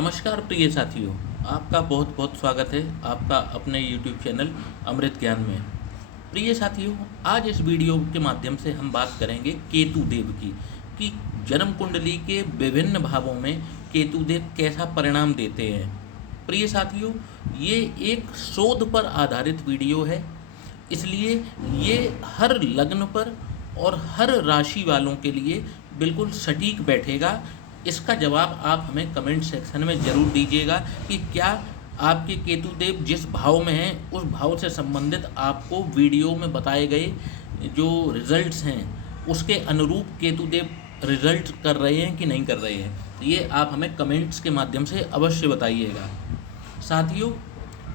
नमस्कार प्रिय साथियों, आपका बहुत बहुत स्वागत है आपका अपने YouTube चैनल अमृत ज्ञान में। प्रिय साथियों, आज इस वीडियो के माध्यम से हम बात करेंगे केतु देव की कि जन्म कुंडली के विभिन्न भावों में केतु देव कैसा परिणाम देते हैं। प्रिय साथियों, ये एक शोध पर आधारित वीडियो है, इसलिए ये हर लग्न पर और हर राशि वालों के लिए बिल्कुल सटीक बैठेगा। इसका जवाब आप हमें कमेंट सेक्शन में ज़रूर दीजिएगा कि क्या आपके केतु देव जिस भाव में हैं उस भाव से संबंधित आपको वीडियो में बताए गए जो रिजल्ट्स हैं उसके अनुरूप केतु देव रिजल्ट कर रहे हैं कि नहीं कर रहे हैं। ये आप हमें कमेंट्स के माध्यम से अवश्य बताइएगा। साथियों,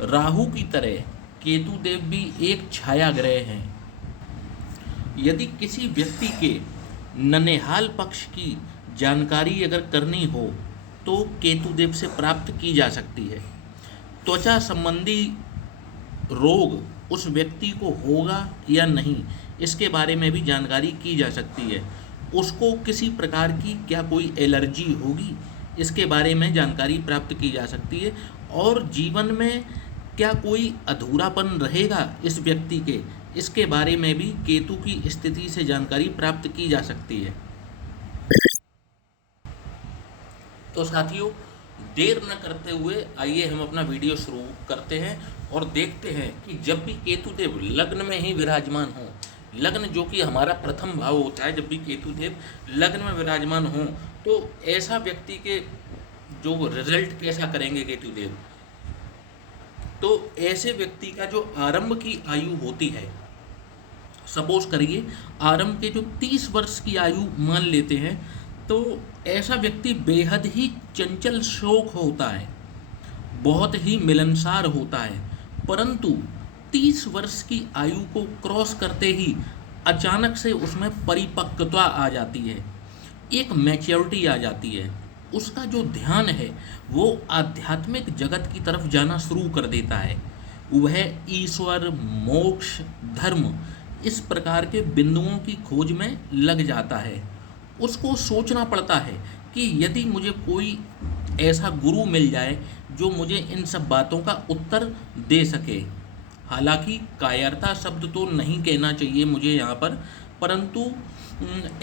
राहु की तरह केतु देव भी एक छाया ग्रह हैं। यदि किसी व्यक्ति के ननेहाल पक्ष की जानकारी अगर करनी हो तो केतु देव से प्राप्त की जा सकती है। त्वचा संबंधी रोग उस व्यक्ति को होगा या नहीं, इसके बारे में भी जानकारी की जा सकती है। उसको किसी प्रकार की क्या कोई एलर्जी होगी, इसके बारे में जानकारी प्राप्त की जा सकती है। और जीवन में क्या कोई अधूरापन रहेगा इस व्यक्ति के, इसके बारे में भी केतु की स्थिति से जानकारी प्राप्त की जा सकती है। तो साथियों, देर न करते हुए आइए हम अपना वीडियो शुरू करते हैं और देखते हैं कि जब भी केतु देव लग्न में ही विराजमान हो, लग्न जो कि हमारा प्रथम भाव होता है, जब भी केतु देव लग्न में विराजमान हो तो ऐसा व्यक्ति के जो रिजल्ट कैसा करेंगे केतु देव। तो ऐसे व्यक्ति का जो आरंभ की आयु होती है, सपोज करिए आरंभ के जो 30 वर्ष की आयु मान लेते हैं, तो ऐसा व्यक्ति बेहद ही चंचल शौक होता है, बहुत ही मिलनसार होता है। परंतु 30 वर्ष की आयु को क्रॉस करते ही अचानक से उसमें परिपक्वता आ जाती है, एक मैच्योरिटी आ जाती है। उसका जो ध्यान है वो आध्यात्मिक जगत की तरफ जाना शुरू कर देता है। वह ईश्वर, मोक्ष, धर्म इस प्रकार के बिंदुओं की खोज में लग जाता है। उसको सोचना पड़ता है कि यदि मुझे कोई ऐसा गुरु मिल जाए जो मुझे इन सब बातों का उत्तर दे सके। हालांकि कायरता शब्द तो नहीं कहना चाहिए मुझे यहाँ पर, परंतु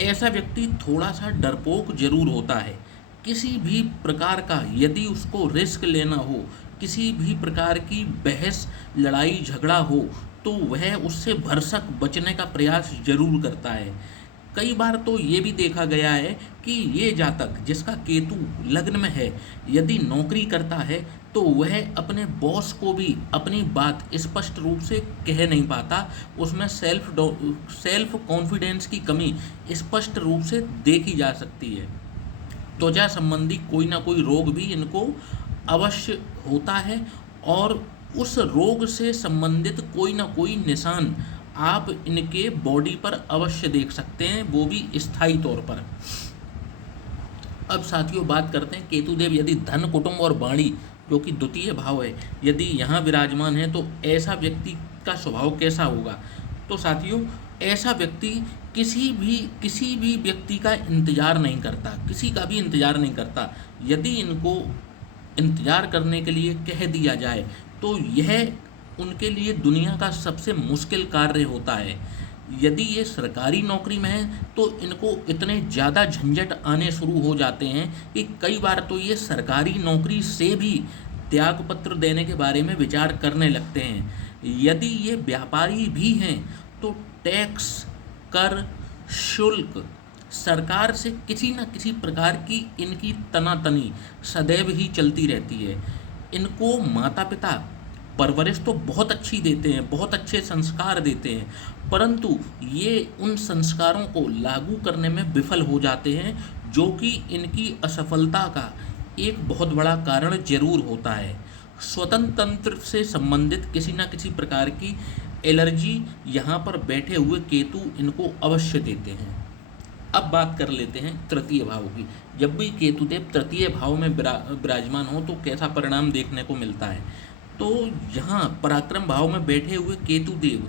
ऐसा व्यक्ति थोड़ा सा डरपोक जरूर होता है। किसी भी प्रकार का यदि उसको रिस्क लेना हो, किसी भी प्रकार की बहस, लड़ाई, झगड़ा हो, तो वह उससे भरसक बचने का प्रयास जरूर करता है। कई बार तो ये भी देखा गया है कि ये जातक जिसका केतु लग्न में है, यदि नौकरी करता है तो वह अपने बॉस को भी अपनी बात स्पष्ट रूप से कह नहीं पाता। उसमें सेल्फ कॉन्फिडेंस की कमी स्पष्ट रूप से देखी जा सकती है। त्वचा संबंधी कोई ना कोई रोग भी इनको अवश्य होता है और उस रोग से संबंधित कोई ना कोई निशान आप इनके बॉडी पर अवश्य देख सकते हैं, वो भी स्थायी तौर पर। अब साथियों, बात करते हैं केतु देव यदि धन, कुटुंब और वाणी जो कि द्वितीय भाव है, यदि यहाँ विराजमान है तो ऐसा व्यक्ति का स्वभाव कैसा होगा। तो साथियों, ऐसा व्यक्ति किसी भी व्यक्ति का इंतजार नहीं करता, किसी का भी इंतजार नहीं करता। यदि इनको इंतजार करने के लिए कह दिया जाए तो यह उनके लिए दुनिया का सबसे मुश्किल कार्य होता है। यदि ये सरकारी नौकरी में है तो इनको इतने ज़्यादा झंझट आने शुरू हो जाते हैं कि कई बार तो ये सरकारी नौकरी से भी त्यागपत्र देने के बारे में विचार करने लगते हैं। यदि ये व्यापारी भी हैं तो टैक्स, कर, शुल्क, सरकार से किसी न किसी प्रकार की इनकी तनातनी सदैव ही चलती रहती है। इनको माता पिता परवरिश तो बहुत अच्छी देते हैं, बहुत अच्छे संस्कार देते हैं, परंतु ये उन संस्कारों को लागू करने में विफल हो जाते हैं, जो कि इनकी असफलता का एक बहुत बड़ा कारण जरूर होता है। स्वतंत्र तंत्र से संबंधित किसी न किसी प्रकार की एलर्जी यहाँ पर बैठे हुए केतु इनको अवश्य देते हैं। अब बात कर लेते हैं तृतीय भाव की। जब भी केतु देव तृतीय भाव में विराजमान हो तो कैसा परिणाम देखने को मिलता है। तो यहाँ पराक्रम भाव में बैठे हुए केतु देव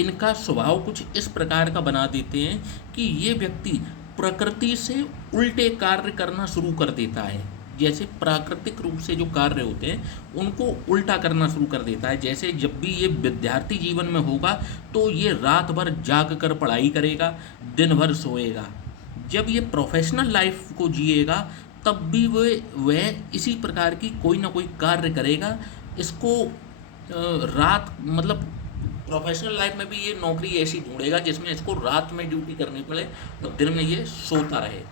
इनका स्वभाव कुछ इस प्रकार का बना देते हैं कि ये व्यक्ति प्रकृति से उल्टे कार्य करना शुरू कर देता है। जैसे प्राकृतिक रूप से जो कार्य होते हैं उनको उल्टा करना शुरू कर देता है। जैसे जब भी ये विद्यार्थी जीवन में होगा तो ये रात भर जाग कर पढ़ाई करेगा, दिन भर सोएगा। जब ये प्रोफेशनल लाइफ को जिएगा तब भी वह इसी प्रकार की कोई ना कोई कार्य करेगा। इसको रात मतलब प्रोफेशनल लाइफ में भी ये नौकरी ऐसी ढूंढेगा जिसमें इसको रात में ड्यूटी करनी पड़े और दिन में ये सोता रहे।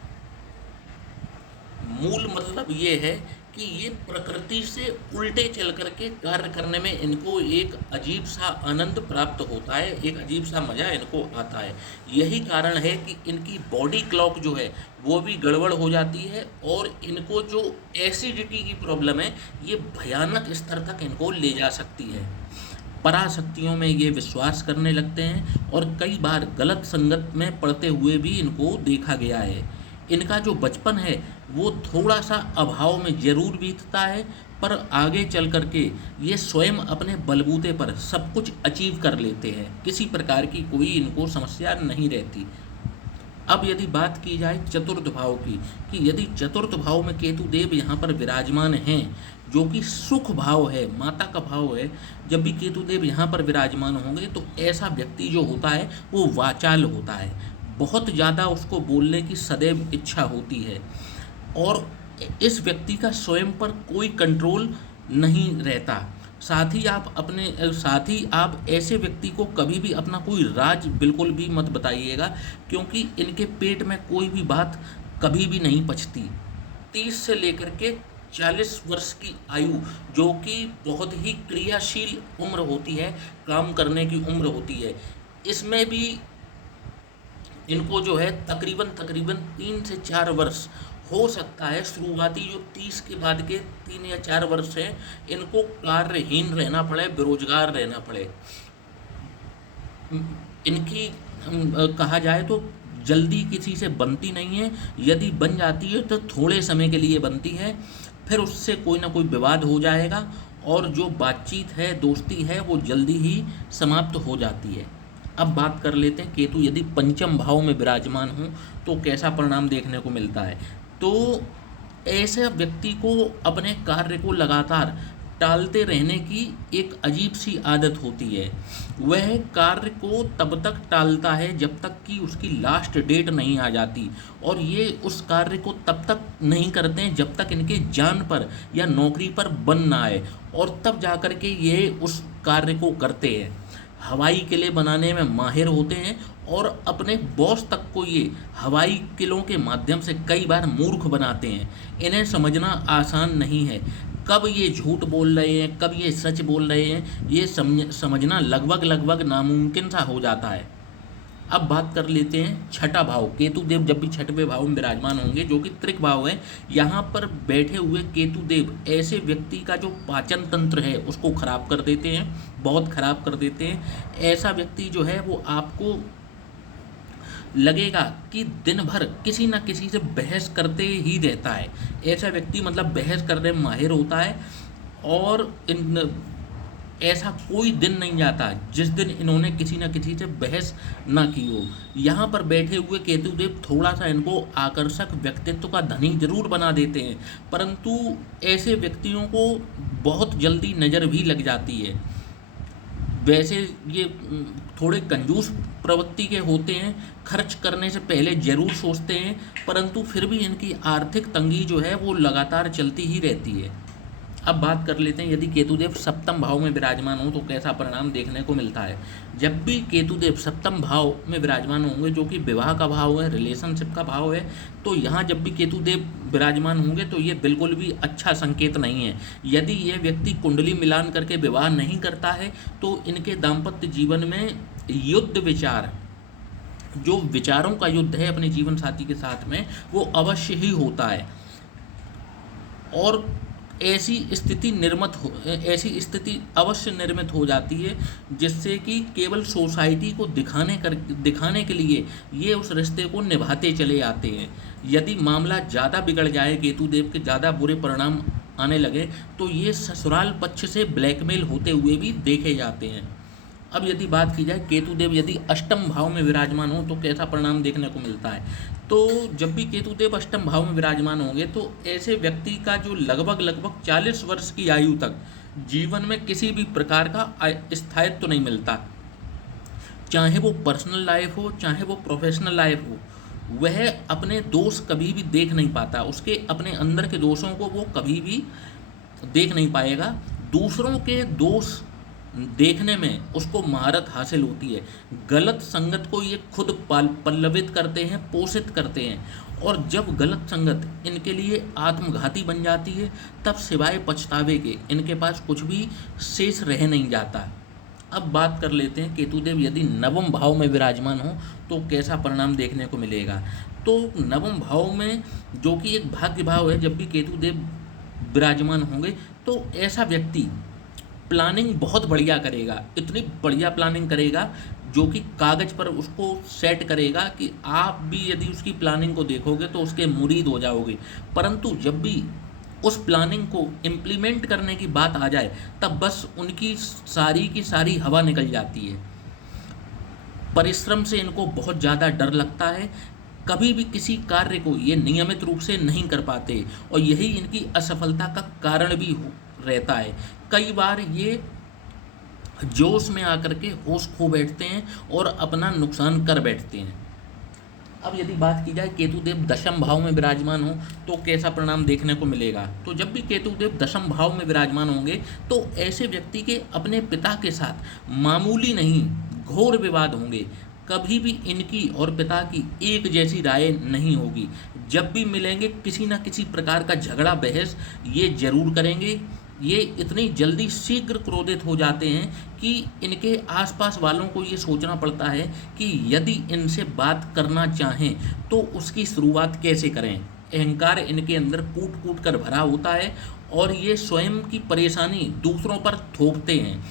मूल मतलब ये है कि ये प्रकृति से उल्टे चल करके कार्य करने में इनको एक अजीब सा आनंद प्राप्त होता है, एक अजीब सा मज़ा इनको आता है। यही कारण है कि इनकी बॉडी क्लॉक जो है वो भी गड़बड़ हो जाती है और इनको जो एसिडिटी की प्रॉब्लम है ये भयानक स्तर तक इनको ले जा सकती है। पराशक्तियों में ये विश्वास करने लगते हैं और कई बार गलत संगत में पड़ते हुए भी इनको देखा गया है। इनका जो बचपन है वो थोड़ा सा अभाव में ज़रूर बीतता है, पर आगे चल कर के ये स्वयं अपने बलबूते पर सब कुछ अचीव कर लेते हैं, किसी प्रकार की कोई इनको समस्या नहीं रहती। अब यदि बात की जाए चतुर्थ भाव की, कि यदि चतुर्थ भाव में केतु देव यहाँ पर विराजमान हैं, जो कि सुख भाव है, माता का भाव है, जब भी केतु देव यहाँ पर विराजमान होंगे तो ऐसा व्यक्ति जो होता है वो वाचाल होता है, बहुत ज़्यादा उसको बोलने की सदैव इच्छा होती है और इस व्यक्ति का स्वयं पर कोई कंट्रोल नहीं रहता। साथ ही आप ऐसे व्यक्ति को कभी भी अपना कोई राज बिल्कुल भी मत बताइएगा, क्योंकि इनके पेट में कोई भी बात कभी भी नहीं पचती। 30 से लेकर के 40 वर्ष की आयु, जो कि बहुत ही क्रियाशील उम्र होती है, काम करने की उम्र होती है, इसमें भी इनको जो है तकरीबन 3 से 4 वर्ष हो सकता है, शुरुआती जो 30 के बाद के 3 या 4 वर्ष हैं इनको कार्यहीन रहना पड़े, बेरोजगार रहना पड़े। इनकी कहा जाए तो जल्दी किसी से बनती नहीं है, यदि बन जाती है तो थोड़े समय के लिए बनती है, फिर उससे कोई ना कोई विवाद हो जाएगा और जो बातचीत है, दोस्ती है, वो जल्दी ही समाप्त हो जाती है। अब बात कर लेते हैं केतु यदि पंचम भाव में विराजमान हो तो कैसा परिणाम देखने को मिलता है। तो ऐसे व्यक्ति को अपने कार्य को लगातार टालते रहने की एक अजीब सी आदत होती है। वह कार्य को तब तक टालता है जब तक कि उसकी लास्ट डेट नहीं आ जाती, और ये उस कार्य को तब तक नहीं करते हैं जब तक इनके जान पर या नौकरी पर बन ना आए, और तब जा कर के ये उस कार्य को करते हैं। हवाई किले बनाने में माहिर होते हैं और अपने बॉस तक को ये हवाई किलों के माध्यम से कई बार मूर्ख बनाते हैं। इन्हें समझना आसान नहीं है, कब ये झूठ बोल रहे हैं, कब ये सच बोल रहे हैं, ये समझना लगभग नामुमकिन सा हो जाता है। अब बात कर लेते हैं छठा भाव। केतु देव जब भी छठवें भाव में विराजमान होंगे, जो कि त्रिक भाव है, यहाँ पर बैठे हुए केतु देव ऐसे व्यक्ति का जो पाचन तंत्र है उसको खराब कर देते हैं, बहुत खराब कर देते हैं। ऐसा व्यक्ति जो है वो आपको लगेगा कि दिन भर किसी न किसी से बहस करते ही रहता है। ऐसा व्यक्ति मतलब बहस करने में माहिर होता है, और ऐसा कोई दिन नहीं जाता जिस दिन इन्होंने किसी न किसी से बहस ना की हो। यहाँ पर बैठे हुए केतु देव थोड़ा सा इनको आकर्षक व्यक्तित्व का धनी जरूर बना देते हैं, परंतु ऐसे व्यक्तियों को बहुत जल्दी नज़र भी लग जाती है। वैसे ये थोड़े कंजूस प्रवृत्ति के होते हैं, खर्च करने से पहले ज़रूर सोचते हैं, परंतु फिर भी इनकी आर्थिक तंगी जो है वो लगातार चलती ही रहती है। अब बात कर लेते हैं यदि केतुदेव सप्तम भाव में विराजमान हो तो कैसा परिणाम देखने को मिलता है। जब भी केतुदेव सप्तम भाव में विराजमान होंगे, जो कि विवाह का भाव है, रिलेशनशिप का भाव है, तो यहाँ जब भी केतुदेव विराजमान होंगे तो ये बिल्कुल भी अच्छा संकेत नहीं है। यदि ये व्यक्ति कुंडली मिलान करके विवाह नहीं करता है तो इनके दाम्पत्य जीवन में युद्ध विचार, जो विचारों का युद्ध है अपने जीवन साथी के साथ में, वो अवश्य ही होता है। और ऐसी स्थिति अवश्य निर्मित हो जाती है जिससे कि केवल सोसाइटी को दिखाने के लिए ये उस रिश्ते को निभाते चले आते हैं। यदि मामला ज़्यादा बिगड़ जाए, केतुदेव के ज़्यादा बुरे परिणाम आने लगे, तो ये ससुराल पक्ष से ब्लैकमेल होते हुए भी देखे जाते हैं। अब यदि बात की जाए केतुदेव यदि अष्टम भाव में विराजमान हो तो कैसा परिणाम देखने को मिलता है। तो जब भी केतुदेव अष्टम भाव में विराजमान होंगे तो ऐसे व्यक्ति का जो लगभग 40 वर्ष की आयु तक जीवन में किसी भी प्रकार का स्थायित्व नहीं मिलता, चाहे वो पर्सनल लाइफ हो चाहे वो प्रोफेशनल लाइफ हो। वह अपने दोष कभी भी देख नहीं पाता, उसके अपने अंदर के दोषों को वो कभी भी देख नहीं पाएगा। दूसरों के दोष देखने में उसको महारत हासिल होती है। गलत संगत को ये खुद पल्लवित करते हैं, पोषित करते हैं, और जब गलत संगत इनके लिए आत्मघाती बन जाती है तब सिवाय पछतावे के इनके पास कुछ भी शेष रह नहीं जाता। अब बात कर लेते हैं केतुदेव यदि नवम भाव में विराजमान हो तो कैसा परिणाम देखने को मिलेगा। तो नवम भाव में जो कि एक भाग्य भाव है, जब भी केतुदेव विराजमान होंगे तो ऐसा व्यक्ति प्लानिंग बहुत बढ़िया करेगा, इतनी बढ़िया प्लानिंग करेगा जो कि कागज़ पर उसको सेट करेगा कि आप भी यदि उसकी प्लानिंग को देखोगे तो उसके मुरीद हो जाओगे। परंतु जब भी उस प्लानिंग को इम्प्लीमेंट करने की बात आ जाए तब बस उनकी सारी की सारी हवा निकल जाती है। परिश्रम से इनको बहुत ज़्यादा डर लगता है, कभी भी किसी कार्य को ये नियमित रूप से नहीं कर पाते और यही इनकी असफलता का कारण भी रहता है। कई बार ये जोश में आकर के होश खो बैठते हैं और अपना नुकसान कर बैठते हैं। अब यदि बात की जाए केतुदेव दशम भाव में विराजमान हो तो कैसा परिणाम देखने को मिलेगा। तो जब भी केतुदेव दशम भाव में विराजमान होंगे तो ऐसे व्यक्ति के अपने पिता के साथ मामूली नहीं घोर विवाद होंगे। कभी भी इनकी और पिता की एक जैसी राय नहीं होगी। जब भी मिलेंगे किसी न किसी प्रकार का झगड़ा बहस ये जरूर करेंगे। ये इतनी जल्दी शीघ्र क्रोधित हो जाते हैं कि इनके आसपास वालों को ये सोचना पड़ता है कि यदि इनसे बात करना चाहें तो उसकी शुरुआत कैसे करें। अहंकार इनके अंदर कूट कूट कर भरा होता है और ये स्वयं की परेशानी दूसरों पर थोपते हैं।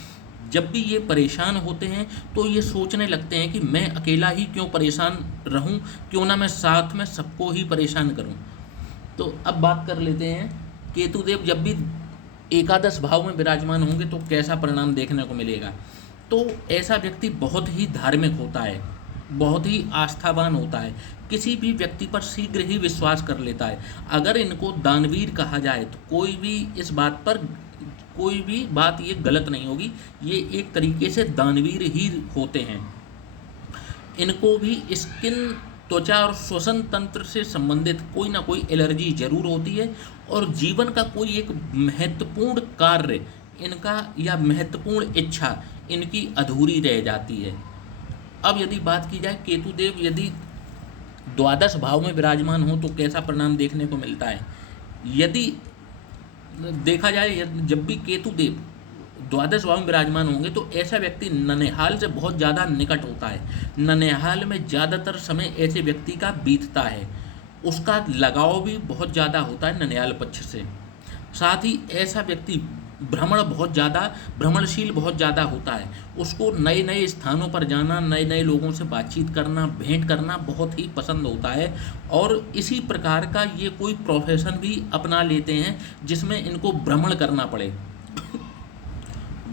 जब भी ये परेशान होते हैं तो ये सोचने लगते हैं कि मैं अकेला ही क्यों परेशान रहूं, क्यों ना मैं साथ में सबको ही परेशान करूं। तो अब बात कर लेते हैं केतुदेव जब भी एकादश भाव में विराजमान होंगे तो कैसा परिणाम देखने को मिलेगा। तो ऐसा व्यक्ति बहुत ही धार्मिक होता है, बहुत ही आस्थावान होता है, किसी भी व्यक्ति पर शीघ्र ही विश्वास कर लेता है। अगर इनको दानवीर कहा जाए तो कोई भी बात ये गलत नहीं होगी, ये एक तरीके से दानवीर ही होते हैं। इनको भी स्किन, त्वचा और श्वसन तंत्र से संबंधित कोई ना कोई एलर्जी जरूर होती है और जीवन का कोई एक महत्वपूर्ण कार्य इनका या महत्वपूर्ण इच्छा इनकी अधूरी रह जाती है। अब यदि बात की जाए केतुदेव यदि द्वादश भाव में विराजमान हो तो कैसा परिणाम देखने को मिलता है। यदि देखा जाए जब भी केतुदेव द्वादश भाव में विराजमान होंगे तो ऐसा व्यक्ति ननिहाल से बहुत ज़्यादा निकट होता है। ननिहाल में ज़्यादातर समय ऐसे व्यक्ति का बीतता है, उसका लगाव भी बहुत ज़्यादा होता है ननिहाल पक्ष से। साथ ही ऐसा व्यक्ति भ्रमणशील बहुत ज़्यादा होता है। उसको नए नए स्थानों पर जाना, नए नए लोगों से बातचीत करना, भेंट करना बहुत ही पसंद होता है और इसी प्रकार का ये कोई प्रोफेशन भी अपना लेते हैं जिसमें इनको भ्रमण करना पड़े।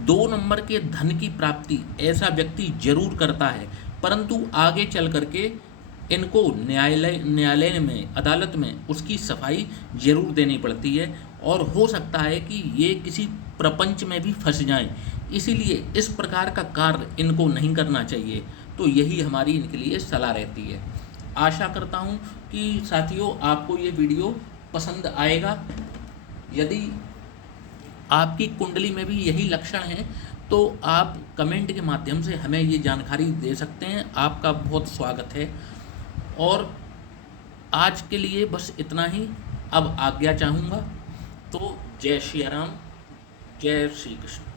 2 नंबर के धन की प्राप्ति ऐसा व्यक्ति जरूर करता है, परंतु आगे चल करके इनको न्यायालय में, अदालत में उसकी सफाई जरूर देनी पड़ती है और हो सकता है कि ये किसी प्रपंच में भी फंस जाएं। इसीलिए इस प्रकार का कार्य इनको नहीं करना चाहिए। तो यही हमारी इनके लिए सलाह रहती है। आशा करता हूँ कि साथियों आपको ये वीडियो पसंद आएगा। यदि आपकी कुंडली में भी यही लक्षण हैं तो आप कमेंट के माध्यम से हमें ये जानकारी दे सकते हैं। आपका बहुत स्वागत है। और आज के लिए बस इतना ही। अब आज्ञा चाहूँगा। तो जय श्री राम, जय श्री कृष्ण।